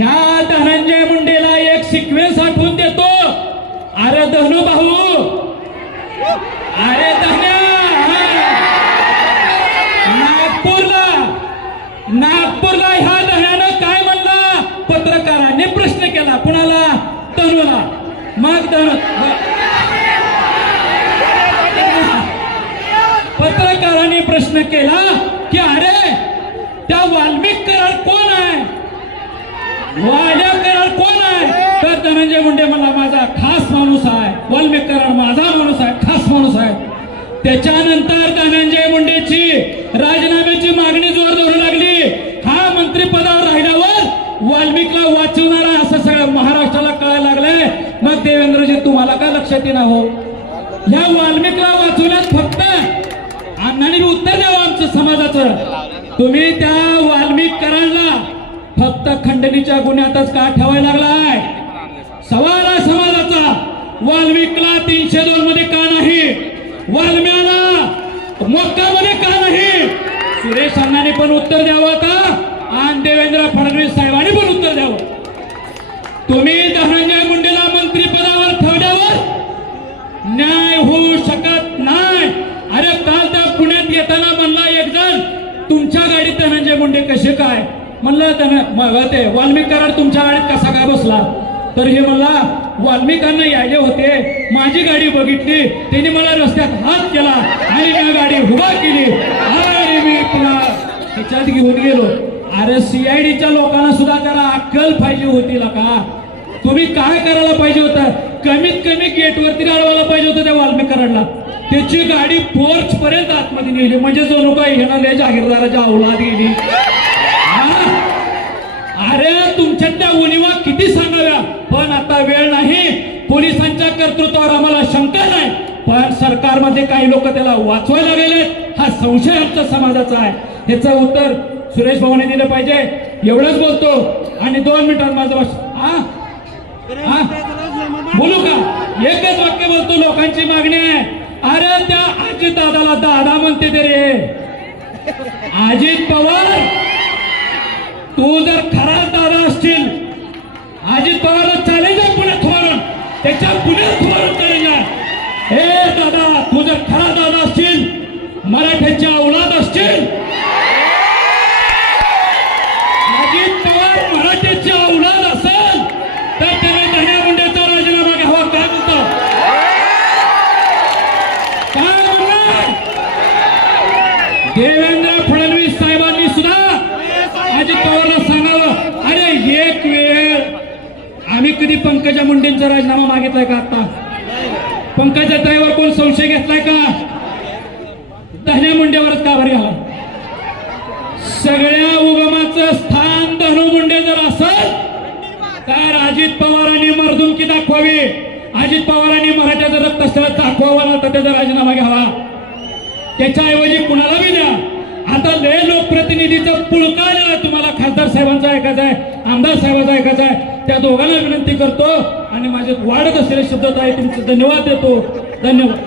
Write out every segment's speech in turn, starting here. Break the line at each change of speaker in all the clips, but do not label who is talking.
ह्या धनंजय मुंडेला एक सिक्वेन्स आठवून देतो. अरे धनु भाऊ. अरे धन्या. नागपूरला नागपूरला ह्या धन्यानं काय म्हणला? पत्रकारांनी प्रश्न केला. कुणाला? तनुला मग धनु. पत्रकारांनी प्रश्न केला की अरे त्या वाल्मिक करार कोण आहे वाड्या करार कोण आहे? तर धनंजय मुंडे मला माझा खास माणूस आहे. वाल्मिक करार माझा माणूस आहे खास माणूस आहे. त्याच्यानंतर धनंजय मुंडेची राजीनाम्याची मागणी जोर धरू लागली. हा मंत्रिपदावर राहिल्यावर वाल्मिकला वाचवणारा असं सगळं महाराष्ट्राला कळायला लागलंय. मग देवेंद्रजी तुम्हाला काय लक्षात येणार हो? या वाल्मिकला वाचवण्यात फक्त अण्णांनी उत्तर द्यावं आमचं समाजाचं. तुम्ही त्या वाल्मिक कराडला फक्त खंडणीच्या गुन्ह्यातच का ठेवायला लागलाय? सवाल आहे समाजाचा वाल्मिकला तीनशे दोन मध्ये का नाही? वाल्म्याला मोक्कामध्ये का नाही? सुरेश अण्णाने पण उत्तर द्यावं का आणि देवेंद्र फडणवीस साहेबांनी पण उत्तर द्यावं. तुम्ही धनंजय मुंडेला मंत्रीपदावर ठेवल्यावर न्याय होऊ शकत नाही. अरे काल त्या पुण्यात येताना म्हणला एक जण तुमच्या गाडीत धनंजय मुंडे कसे काय? म्हणलं त्यानं ते वाल्मिक कराड तुमच्या गाडीत कसा काय बसला? तर हे मला वाल्मिकांना यायले होते. माझी गाडी बघितली. त्यांनी मला रस्त्यात हात केला आणि मी गाडी उभा केली. आणि मी तुला त्याच्यात घेऊन गेलो. अरे सीआयडीच्या लोकांना सुद्धा त्याला अक्कल पाहिजे होती का? तुम्ही काय करायला पाहिजे होतं? कमीत कमी गेटवरती अडवायला पाहिजे होतं त्या वाल्मिक कराडला त्याची गाडी पोर्च पर्यंत आतमध्ये नेली. म्हणजे जो लोक येणार जागीरदाराच्या अवलाद गेली. अरे उणीवा किती सांगाव्या? पण आता वेळ नाही. पोलिसांच्या कर्तृत्वावर आम्हाला शंका नाही. पण सरकारमध्ये काही लोक त्याला वाचवायला गेले हा संशय आमच्या समाजाचा आहे. ह्याचं उत्तर सुरेश भाऊने दिलं पाहिजे. एवढंच बोलतो. आणि दोन मिनिटात माझं बोलू का? एकच वाक्य बोलतो. लोकांची मागणी आहे. अरे त्या अजित दादाला दादा म्हणते ते रे. अजित पवार तू जर खरा दादा असशील अजित पवारला चॅलेंज आहे पुण्यात धोरण त्याच्या पुण्यात धोरण चॅलेंज आहे हे दादा तू जर खरा दादा असशील मराठ्याची औलाद असशील अजित पवार मराठ्याची औलाद असेल तर त्याने धन्या मुंडेचा राजीनामा घ्यावा काय म्हणतो काय म्हणणार देवेंद्र फडणवीस साहेबांनी सुद्धा अजित पवारला सांगावं अरे एक वेळ आम्ही कधी पंकजा मुंडेंचा राजीनामा मागितलाय का आता? पंकजा ताईवर कोण संशय घेतलाय का? धन्या मुंडेवरच का बरे आला सगळ्या उगमाचं स्थान धनु मुंडे जर असेल तर अजित पवारांनी मर्दुमकी दाखवावी. अजित पवारांनी मराठ्याचं रक्तस्थळ दाखवावं ना तर त्याचा राजीनामा घ्यावा. त्याच्याऐवजी कुणाला बी द्या. आता लय लोकप्रतिनिधीचं पुळका आलेला तुम्हाला खासदार साहेबांचा ऐकायचा आहे. आमदार साहेबांचा ऐकायचा आहे. त्या दोघांना विनंती करतो आणि माझे वाढत असलेले शब्द आहे तुमचे धन्यवाद देतो. धन्यवाद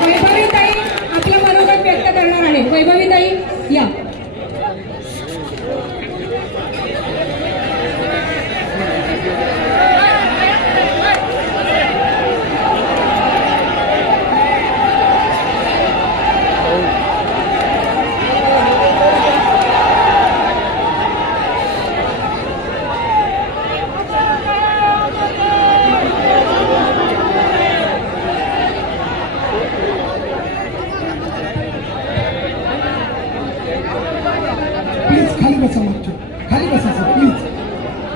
वैभवीताई आपलं मनोगत व्यक्त करणार आहे वैभवीताई या
प्लीज खाली बसा मागच्या खाली बसा सर प्लीज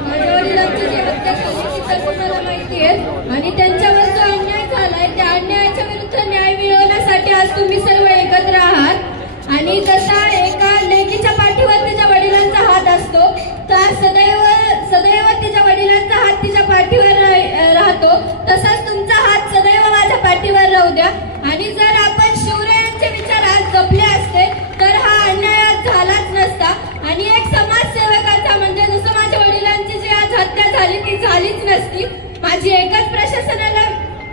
माझ्या वडिलांची जी हत्या झाली ती तर तुम्हाला माहिती आहे आणि त्यांच्यावर जो अन्याय झालाय त्या अन्यायाच्या विरुद्ध न्याय मिळवण्यासाठी आज तुम्ही सर्व एकत्र आहात आणि जसा एका लेकीच्या पाठीवर तिच्या वडिलांचा हात असतो तर सदैव सदैव तिच्या वडिलांचा हात तिच्या पाठीवर राह- राहतो तसाच तुमचा हात सदैव माझ्या पाठीवर राहू द्या आणि जर आपण शिवरायांचे विचार आज जपले असते तर हा अन्याय आज झालाच नसता आणि एक समाजसेवकाचा म्हणजे जसं माझ्या वडिलांची जी आज हत्या झाली ती झालीच नसती माझी एकच प्रशासनाला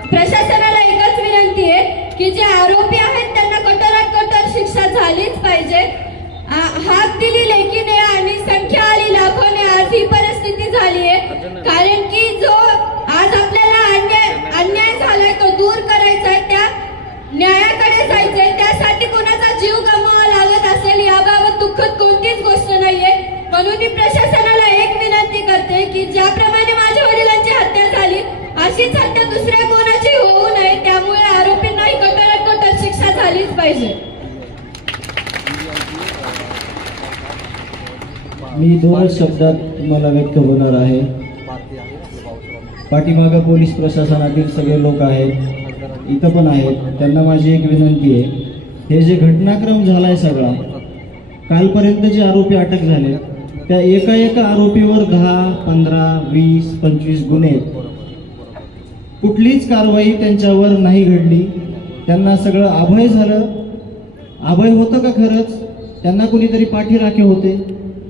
प्रशासनाला एकच विनंती आहे की जे आरोपी आहेत त्यांना कठोरात कठोर शिक्षा झालीच पाहिजे आ- हा- हाक दिली लेकीने आणि संख्या आली लाखोने आज ही परिस्थिती झाली आहे कारण की जो आज आपल्याला अन्याय अन्याय झालाय तो दूर करायचा आहे त्या न्यायाकडे जायचे त्यासाठी कोणाचा जीव गमवावा लागत असेल याबाबत दुःखद कोणतीच गोष्ट नाहीये. म्हणून मी प्रशासनाला एक विनंती करते की ज्याप्रमाणे माझ्या वडिलांची हत्या झाली अशीच हत्या दुसऱ्या कोणाची होऊ नये त्यामुळे आरोपींनाही कठोरात कठोर शिक्षा झालीच पाहिजे.
मी दोन शब्दात तुम्हाला व्यक्त होणार आहे. पाठीमागं पोलीस प्रशासनातील सगळे लोक आहेत. इथं पण आहेत त्यांना माझी एक विनंती आहे. हे जे घटनाक्रम झालाय सगळा कालपर्यंत जे आरोपी अटक झाले त्या एका एका आरोपीवर दहा पंधरा वीस पंचवीस गुन्हे आहेत. कुठलीच कारवाई त्यांच्यावर नाही घडली. त्यांना सगळं अभय झालं. अभय होतं का खरंच? त्यांना कुणीतरी पाठीराखे होते.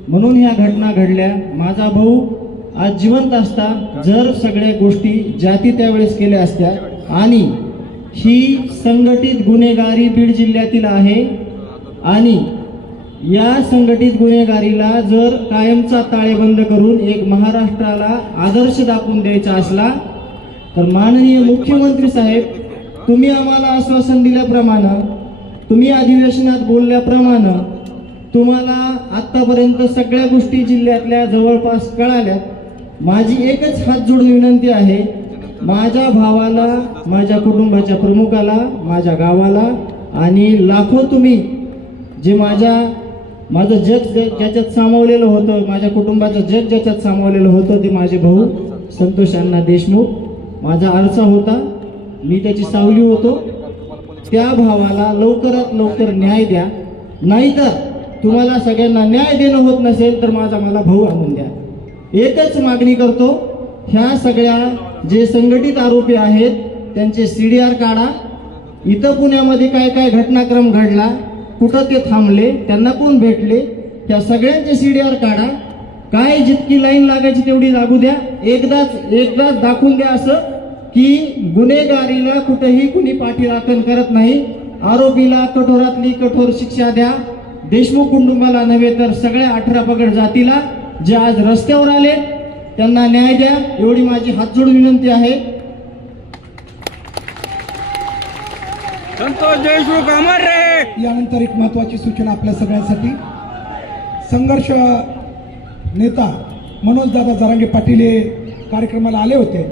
म्हणून ह्या घटना घडल्या. माझा भाऊ आज जिवंत असता. जर सगळ्या गोष्टी ज्या ती त्यावेळेस केल्या असत्या आणि ही संघटित गुन्हेगारी बीड जिल्ह्यातील आहे. आणि या संघटित गुन्हेगारीला जर कायमचा ताळेबंद करून एक महाराष्ट्राला आदर्श दाखवून द्यायचा असला तर माननीय मुख्यमंत्री साहेब तुम्ही आम्हाला आश्वासन दिल्याप्रमाणे तुम्ही अधिवेशनात बोलल्याप्रमाणे तुम्हाला आत्तापर्यंत सगळ्या गोष्टी जिल्ह्यातल्या जवळपास कळाल्यात. माझी एकच हात जोडून विनंती आहे माझ्या भावाला माझ्या कुटुंबाच्या प्रमुखाला माझ्या गावाला आणि लाखो तुम्ही जे माझ्या माझं जग ज्याच्यात सामावलेलं होतं माझ्या कुटुंबाचं जग ज्याच्यात सामावलेलं होतं ते माझे भाऊ संतोष अण्णा देशमुख. माझा आरसा होता मी त्याची सावली होतो. त्या भावाला लवकरात लवकर न्याय द्या. नाहीतर तुम्हाला सगळ्यांना न्याय देणं होत नसेल तर माझा मला भाऊ आणून द्या. एकच मागणी करतो ह्या सगळ्या जे संघटित आरोपी आहेत त्यांचे सी डी आर काढा. इथं पुण्यामध्ये काय काय घटनाक्रम घडला कुठं ते थांबले त्यांना कोण भेटले त्या सगळ्यांचे सी डी आर काढा. काय जितकी लाईन लागायची तेवढी लागू द्या. एकदाच एकदाच दाखवून द्या असं की गुन्हेगारीला कुठेही कुणी पाठीराखण करत नाही. आरोपीला कठोरातली कठोर शिक्षा द्या. देशमुख कुटुंबाला नव्हे तर सगळ्या अठरा पगड जातीला जे आज रस्त्यावर आले त्यांना न्याय द्या एवढी माझी हात जोडून विनंती आहे.
यानंतर एक महत्त्वाची सूचना आपल्या सगळ्यांसाठी. संघर्ष नेता मनोजदादा जरांगे पाटील हे कार्यक्रमाला आले होते.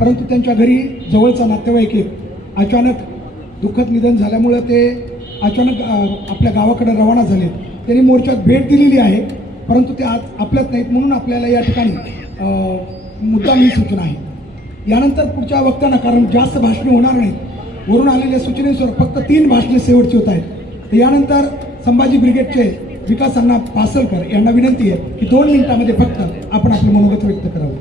परंतु त्यांच्या घरी जवळचा नातेवाईक एक अचानक दुःखद निधन झाल्यामुळं ते अचानक आपल्या गावाकडे रवाना झाले. त्यांनी मोर्चात भेट दिलेली आहे. परंतु ते आज आपल्यात नाहीत म्हणून आपल्याला या ठिकाणी मुद्दा ही सूचना आहे यानंतर पुढच्या वक्त्यांना कारण जास्त भाषणे होणार नाहीत. वरून आलेल्या सूचनेनुसार फक्त तीन भाषणे शेवटची होत आहेत. तर यानंतर संभाजी ब्रिगेडचे विकास अण्णा पासलकर यांना विनंती आहे की दोन मिनिटामध्ये फक्त आपण आपलं मनोगत व्यक्त करावं.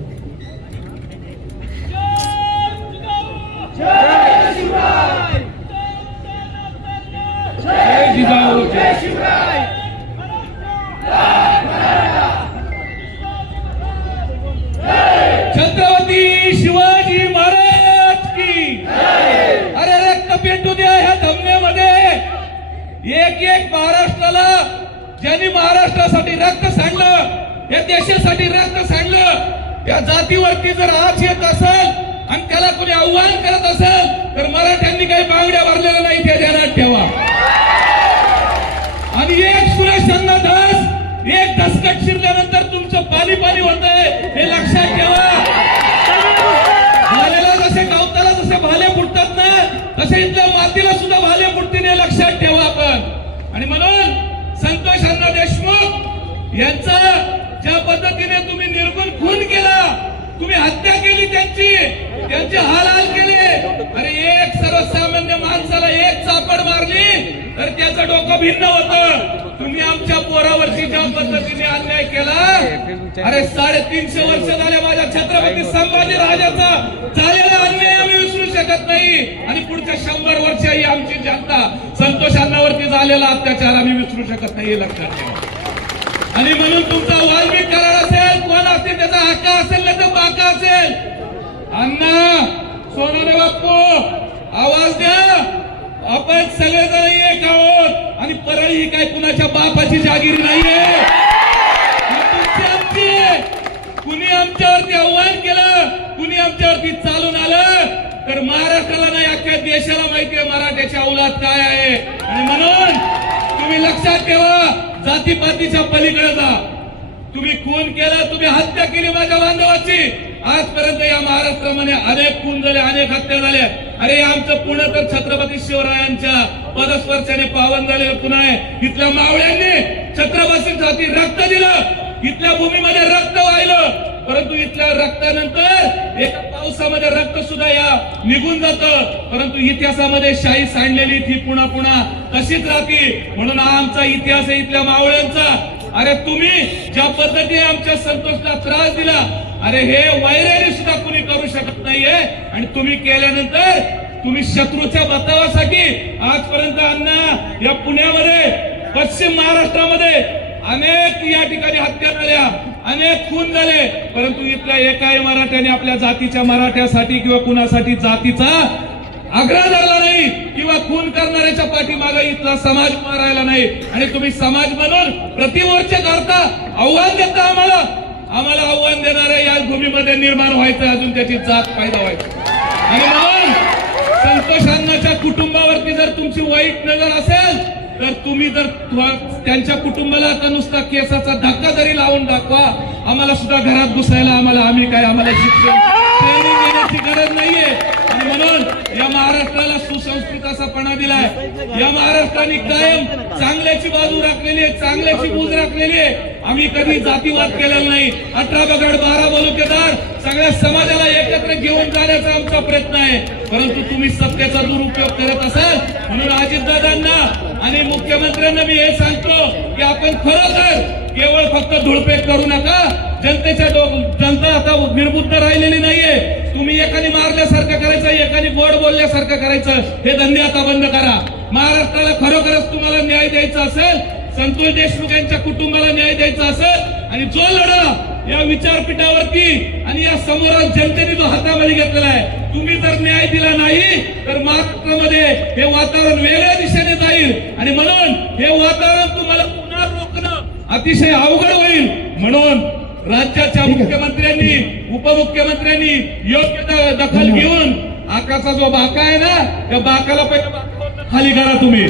जय जिजाऊ जय शिवराय शिवाजी महाराज की अरे रक्त पेटू द्या ह्या धमन्यामध्ये एक एक महाराष्ट्राला ज्यांनी महाराष्ट्रासाठी रक्त सांडलं या देशासाठी रक्त सांडलं या जातीवरती जर आज येत असेल आणि त्याला कोणी आव्हान करत असेल तर मराठ्यांनी काही बांगड्या भरलेल्या नाही त्या ध्यानात ठेवा. आणि एक सुरेश अण्णा दास एक दसकट शिरल्यानंतर तुमचं पाणी पाणी होत आहे हे लक्षात ठेवा. भाल्याला जसे गावताला जसे भाले फुटतात ना तसे इथल्या मातीला सुद्धा भाले फुटतील हे लक्षात ठेवा आपण आणि म्हणून संतोष अण्णा देशमुख यांचा ज्या पद्धतीने तुम्ही निर्गुण खून केला तुम्ही हत्या केली त्यांची त्यांचे हाल हाल केले अरे एक सर्वसामान्य माणसाला एक चापड मारली तर त्याचं डोकं भिन्न होतं. तुम्ही आमच्या पोरावरती ज्या पद्धतीने अन्याय केला अरे साडेतीनशे वर्ष झाले माझ्या छत्रपती संभाजी राजाचा झालेला अन्याय आम्ही विसरू शकत नाही. आणि पुढच्या शंभर वर्षही आमची जनता संतोषांवरती झालेला अत्याचार आम्ही विसरू शकत नाही लक्षात ठेवा. आणि म्हणून तुमचा वाल्मिक करार असेल कोण असतील त्याचा हक्का असेल नाही तर बाका असेल. अण्णा सोनारे बाप्पू आवाज द्या. आपण सगळेजण एक आहोत. आणि परळी ही काय कुणाच्या बापाची जागिरी नाहीये. आमची कुणी आमच्यावरती आव्हान केलं कुणी आमच्यावरती चालून आलं तर महाराष्ट्राला नाही अख्ख्या देशाला माहितीये मराठ्याची औलाद काय आहे. आणि म्हणून तुम्ही लक्षात ठेवा जातीपातीच्या पलीकडे जा. तुम्ही खून केला तुम्ही हत्या केली माझ्या बांधवाची. आजपर्यंत या महाराष्ट्रामध्ये अनेक खून झाले अनेक हत्या झाल्या. अरे आमचं पुणे तर छत्रपती शिवरायांच्या पदस्पर्शाने पावन झाले पुन्हा आहे इथल्या मावळ्यांनी छत्रपतीसाठी रक्त दिलं. इथल्या भूमीमध्ये रक्त वाहिलं. परंतु इथल्या रक्तानंतर एका पावसामध्ये रक्त सुद्धा या निघून जातं. परंतु इतिहासामध्ये शाही सांडलेली ती पुन्हा पुन्हा तशीच राहते. म्हणून हा आमचा इतिहास आहे इथल्या मावळ्यांचा. अरे तुम्ही ज्या पद्धतीने आमच्या संतोषला त्रास दिला अरे हे वैराने सुद्धा कुणी करू शकत नाहीये. आणि तुम्ही केल्यानंतर तुम्ही शत्रूच्या बचावासाठी आजपर्यंत अण्णा या पुण्यामध्ये पश्चिम महाराष्ट्रामध्ये अनेक या ठिकाणी हत्या झाल्या. अनेक खून झाले. परंतु इथल्या एकाही मराठ्याने आपल्या जातीच्या मराठ्यासाठी किंवा कुणासाठी जातीचा आग्रह धरला नाही किंवा खून करणाऱ्याच्या पाठीमागे इथला समाज मारायला राहिला नाही. आणि तुम्ही समाज म्हणून प्रतिमोर्चे करता आव्हान देता आम्हाला. आम्हाला आव्हान देणाऱ्या या भूमीमध्ये निर्माण व्हायचं अजून त्याची जात फायदा व्हायचा. आणि म्हणून संतोष अण्णाच्या कुटुंबावरती जर तुमची वाईट नजर असेल तर तुम्ही जर त्यांच्या कुटुंबाला आता नुसता केसाचा धक्का जरी लावून दाखवा आम्हाला सुद्धा घरात घुसायला आम्हाला आम्ही काय आम्हाला शिक्षण ट्रेनिंग देण्याची गरज नाहीये. आणि म्हणून या महाराष्ट्राला सुसंस्कृत असा पणा दिलाय. या महाराष्ट्राने कायम चांगल्याची बाजू राखलेली आहे चांगल्याची बूज राखलेली आहे. आम्ही कधी जातीवाद केलेला नाही. अठरा बगड बारा बलुकेदार सगळ्या समाजाला एकत्र घेऊन जाण्याचा आमचा प्रयत्न आहे. परंतु तुम्ही सत्तेचा दुरुपयोग करत असाल म्हणून अजितदादांना आणि मुख्यमंत्र्यांना मी हे सांगतो की आपण खरोखर केवळ फक्त धुळपेट करू नका. जनतेच्या जनता आता निर्बुद्ध राहिलेली नाहीये. तुम्ही एकाने मारल्यासारखं करायचं एकाने गोड बोलल्यासारखं करायचं हे धंदे आता बंद करा. महाराष्ट्राला खरोखरच तुम्हाला न्याय द्यायचा असेल संतोष देशमुख यांच्या कुटुंबाला न्याय द्यायचा असेल आणि जो लढा या विचारपीठावरती आणि या समोर जनतेने जो हातामध्ये घेतलेला आहे तुम्ही जर न्याय दिला नाही तर महाराष्ट्रामध्ये हे वातावरण वेगळ्या दिशेने जाईल. आणि म्हणून हे वातावरण तुम्हाला पुन्हा रोखणं अतिशय अवघड होईल. म्हणून राज्याच्या मुख्यमंत्र्यांनी उपमुख्यमंत्र्यांनी योग्य दखल घेऊन आकाचा जो बाका आहे ना त्या बाकाला पहिले खाली करा तुम्ही.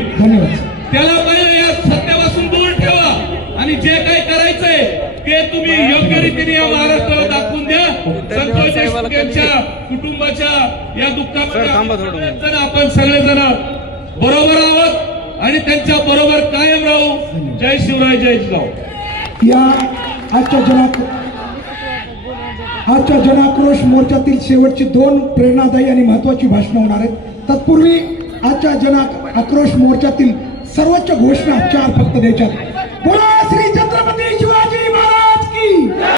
त्याला पहिले या सत्यापासून दूर ठेवा आणि जे काही करायचंय ते तुम्ही योग्य रीतीने या महाराष्ट्राला दाखवून द्या. संतोष देशमुख यांच्या कुटुंबाच्या या दुःखामध्ये आपण सगळेजण बरोबर आहोत आणि त्यांच्या बरोबर कायम राहू. जय शिवराय जय जिजाऊ
या आजच्या जनाक आजच्या जनाक्रोश मोर्चातील शेवटची दोन प्रेरणादायी आणि महत्वाची भाषणं होणार आहेत. तत्पूर्वी आजच्या जन आक्रोश मोर्चातील सर्वोच्च घोषणा चार फक्त द्यायच्यात. बोला! श्री छत्रपती